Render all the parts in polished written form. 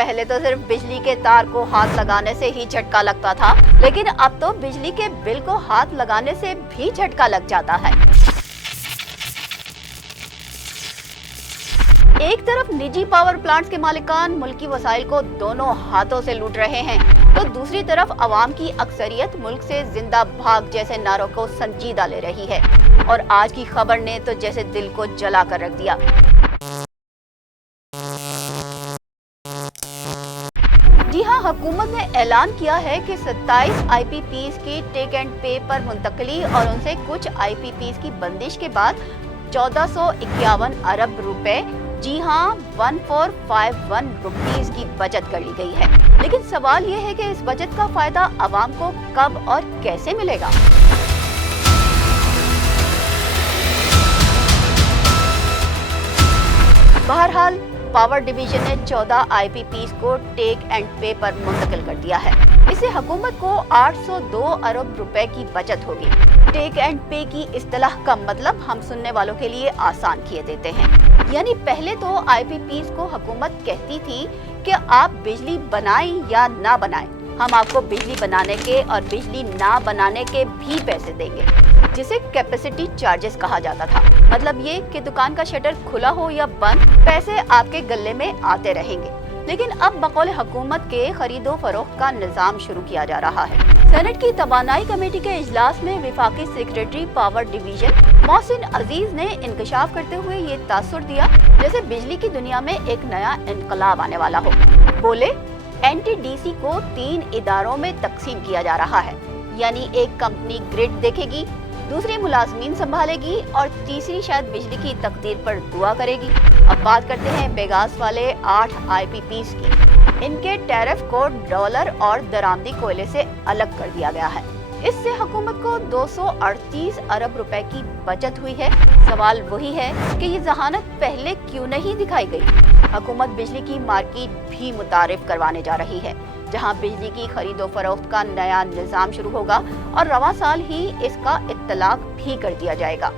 पहले तो सिर्फ बिजली के तार को हाथ लगाने से ही झटका लगता था, लेकिन अब तो बिजली के बिल को हाथ लगाने से भी झटका लग जाता है। एक तरफ निजी पावर प्लांट्स के मालिकान मुल्की वसाइल को दोनों हाथों से लूट रहे हैं, तो दूसरी तरफ अवाम की अक्सरियत मुल्क से जिंदा भाग जैसे नारों को संजीदा ले रही है। और आज की खबर ने तो जैसे दिल को जला कर रख दिया। जी हाँ, हुकूमत ने ऐलान किया है कि 27 IPPs की टेक एंड पे पर मुंतकली और उनसे कुछ IPPs की बंदिश के बाद 1451 अरब रुपए, जी हाँ 1451 रुपीस की बचत कर ली गई है। लेकिन सवाल ये है कि इस बचत का फायदा आवाम को कब और कैसे मिलेगा। बहरहाल पावर डिवीजन ने 14 IPPs को टेक एंड पे पर मुंतकिल कर दिया है। इससे हुकूमत को 802 अरब रुपए की बचत होगी। टेक एंड पे की इस्तिलाह का मतलब हम सुनने वालों के लिए आसान किए देते हैं। यानी पहले तो IPPs को हुकूमत कहती थी कि आप बिजली बनाएं या ना बनाएं, हम आपको बिजली बनाने के और बिजली ना बनाने के भी पैसे देंगे, जिसे कैपेसिटी चार्जेस कहा जाता था। मतलब ये कि दुकान का शटर खुला हो या बंद, पैसे आपके गले में आते रहेंगे। लेकिन अब बकौल हुकूमत के खरीदो फरोख्त का निजाम शुरू किया जा रहा है। सेनेट की तवानाई कमेटी के इजलास में वफाकी सेक्रेटरी पावर डिवीजन मोहसिन अजीज ने इंकशाफ करते हुए ये तासुर दिया जैसे बिजली की दुनिया में एक नया इनकलाब आने वाला हो। बोले, NTDC को 3 इदारों में तकसीम किया जा रहा है, यानी एक कंपनी ग्रिड देखेगी, दूसरी मुलाजमीन संभालेगी और तीसरी शायद बिजली की तकदीर पर दुआ करेगी। अब बात करते हैं बेगास वाले 8 IPPs की। इनके टैरिफ को डॉलर और दरामदी कोयले से अलग कर दिया गया है। इससे हुकूमत को 238 अरब रुपए की बचत हुई है। सवाल वही है कि ये जहानत पहले क्यों नहीं दिखाई गई। हुकूमत बिजली की मार्केट भी मुतारिफ करवाने जा रही है, जहां बिजली की खरीदो फरोख्त का नया निजाम शुरू होगा और रवां साल ही इसका इत्तलाक भी कर दिया जाएगा।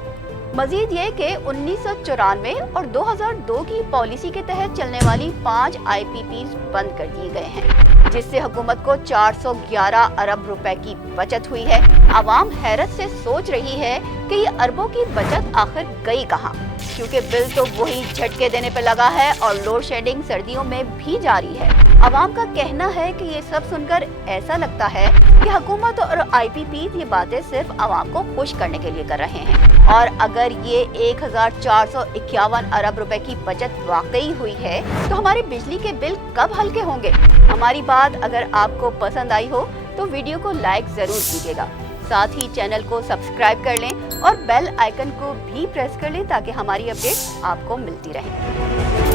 मजीद ये कि 1994 और 2002 की पॉलिसी के तहत चलने वाली 5 IPPs बंद कर दिए गए हैं, जिससे हुकूमत को 411 अरब रुपए की बचत हुई है। आवाम हैरत से सोच रही है कि ये अरबों की बचत आखिर गई कहाँ, क्योंकि बिल तो वही झटके देने पर लगा है और लोड शेडिंग सर्दियों में भी जारी है। आवाम का कहना है कि ये सब सुनकर ऐसा लगता है कि हुकूमत और IPPs ये बातें सिर्फ आवाम को खुश करने के लिए कर रहे हैं। और अगर ये 1451 अरब रुपए की बचत वाकई हुई है तो हमारे बिजली के बिल कब हल्के होंगे। हमारी बात अगर आपको पसंद आई हो तो वीडियो को लाइक जरूर कीजिएगा, साथ ही चैनल को सब्सक्राइब कर लें और बेल आइकन को भी प्रेस कर लें ताकि हमारी अपडेट आपको मिलती रहे।